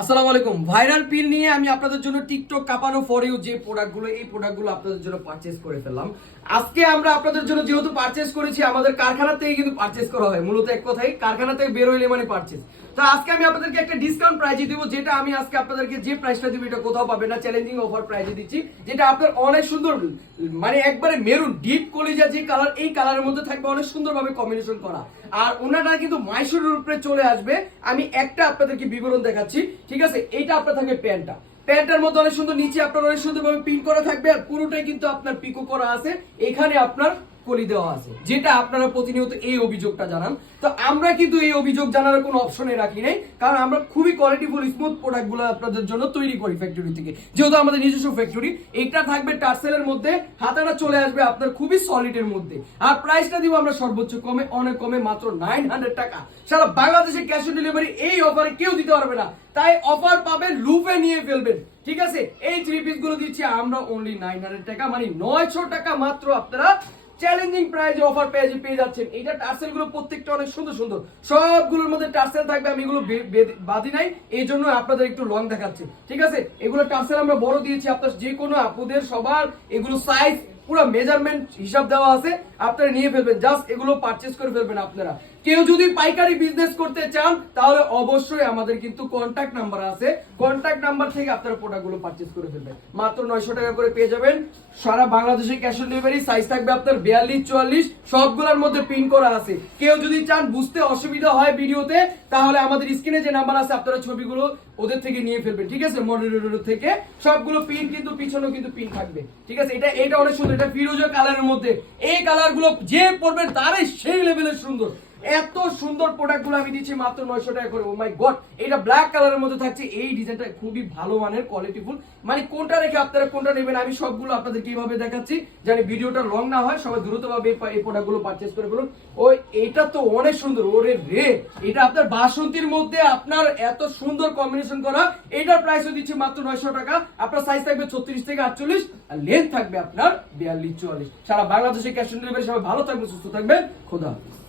আসসালামু আলাইকুম। ভাইরাল পিল নিয়ে আমি আপনাদের জন্য টিকটক কাঁপানো ফর ইউ যে প্রোডাক্টগুলো, এই প্রোডাক্টগুলো আপনাদের জন্য পারচেজ করে ফেললাম। আজকে আমরা আপনাদের জন্য যেহেতু পারচেজ করেছি, আমাদের কারখানা থেকে কিন্তু পারচেজ করা হয়, মূলত এক কথাই কারখানা থেকে বের হইলে মানে পারচেজ। তো আজকে আমি আপনাদেরকে একটা ডিসকাউন্ট প্রাইজে দিব, যেটা আমি আজকে আপনাদেরকে যে প্রাইসটা দিব এটা কোথাও পাবেন না, চ্যালেঞ্জিং অফার প্রাইজে দিচ্ছি, যেটা আপনার অনেক সুন্দর, মানে একবারে মেরুন ডিপ কলিজা যে কালার, এই কালারের মধ্যে থাকবে অনেক সুন্দরভাবে কম্বিনেশন করা। আর ওনাটা কিন্তু মাইসুরের উপরে চলে আসবে। আমি একটা আপনাদেরকে বিবরণ দেখাচ্ছি, ঠিক আছে? এইটা আপনার থাকবে প্যান্টটা, প্যান্টের মধ্যে অনেক সুন্দর, নিচে আপনার অনেক সুন্দরভাবে প্রিন্ট করা থাকবে, আর পুরোটাই কিন্তু আপনার পিকো করা আছে, এখানে আপনার কলি দেওয়া আছে, যেটা আপনারা প্রতিনিয়ত এই অভিযোগটা জানান। তো আমরা কিন্তু এই অভিযোগ জানার কোনো অপশনে রাখি নাই, কারণ আমরা খুবই কোয়ালিটিফুল স্মুথ প্রোডাক্টগুলো আপনাদের জন্য তৈরি করি ফ্যাক্টরি থেকে, যেহেতু আমাদের নিজস্ব ফ্যাক্টরি। এটা থাকবে টার্সেলের মধ্যে, হাতাটা চলে আসবে আপনার খুবই সলিডের মধ্যে। আর প্রাইসটা দিব আমরা সর্বোচ্চ কমে, অনেক কমে, মাত্র 900 টাকা। সারা বাংলাদেশে ক্যাশ অন ডেলিভারি এই অফারে কেউ দিতে পারবে না, তাই অফার পাবেন, লুপে নিয়ে ফেলবেন, ঠিক আছে? এই থ্রি পিস গুলো দিচ্ছি আমরা অনলি 900 টাকা, মানে 900 টাকা মাত্র। আপনারা চ্যালেঞ্জিং প্রাইজে অফার পেয়ে যাচ্ছেন। এইটা টার্সেল গুলো প্রত্যেকটা অনেক সুন্দর সুন্দর, সবগুলোর মধ্যে টার্সেল থাকবে। আমি এগুলো বাদি নাই, এই জন্য আপনাদের একটু লং দেখাচ্ছি, ঠিক আছে? এগুলো টার্সেল আমরা বড় দিয়েছি, আপনার যে কোনো আপুদের সবার এগুলো সাইজ পুরো মেজারমেন্ট হিসাব দেওয়া আছে, আপনারা নিয়ে ফেলবেন, জাস্ট এগুলো পারচেজ করে ফেলবেন। আপনারা কেউ যদি পাইকারি বিজনেস করতে চান তাহলে অবশ্যই আমাদের কিন্তু কন্টাক্ট নাম্বার আছে, কন্টাক্ট নাম্বার থেকে আপনারা প্রোডাক্টগুলো পারচেজ করে ফেলবেন। মাত্র 900 টাকা করে পেয়ে যাবেন, সারা বাংলাদেশে ক্যাশ অন ডেলিভারি। সাইজ থাকবে আপনার 42, 44, সবগুলোর মধ্যে প্রিন্ট করা আছে। কেউ যদি চান বুঝতে অসুবিধা হয় ভিডিওতে, তাহলে আমাদের স্ক্রিনে যে নাম্বার আছে আপনারা ছবিগুলো ওদের থেকে নিয়ে ফেলবেন, ঠিক আছে? মডেলের থেকে সবগুলো প্রিন্ট, কিন্তু পিছনেও কিন্তু প্রিন্ট থাকবে, ঠিক আছে? এটা অনেক সুন্দর, এটা ফিরোজা কালারের মধ্যে। এই কালারগুলো যে পরবেন তারই সেই লেভেলের সুন্দর। এত সুন্দর প্রোডাক্টগুলো আমি দিচ্ছি মাত্র 900 টাকা করে। ও মাই গড, এটা ব্ল্যাক কালারের মধ্যে থাকছে। এই ডিজাইনটা খুবই ভালো মানের, কোয়ালিটিফুল, মানে কোনটা রেখে আপনারা কোনটা নেবেন আমি সবগুলো আপনাদেরকে এইভাবে দেখাচ্ছি, জানি ভিডিওটা লং না হয়, সবাই দ্রুতভাবে এই প্রোডাক্টগুলো পারচেজ করে ফেলুন। ওই এটা তো অনেক সুন্দর, ওরে রে, এটা আপনার বাসন্তীর মধ্যে আপনার এত সুন্দর কম্বিনেশন করা। এটার প্রাইসও দিচ্ছি মাত্র 900 টাকা। আপনার সাইজ থাকবে 36 থেকে 48, আর লেন্থ থাকবে আপনার 42, 44। সারা বাংলাদেশে ক্যাশ অন ডেলিভারি। সবাই ভালো থাকবেন, সুস্থ থাকবেন, খোদা হাফেজ।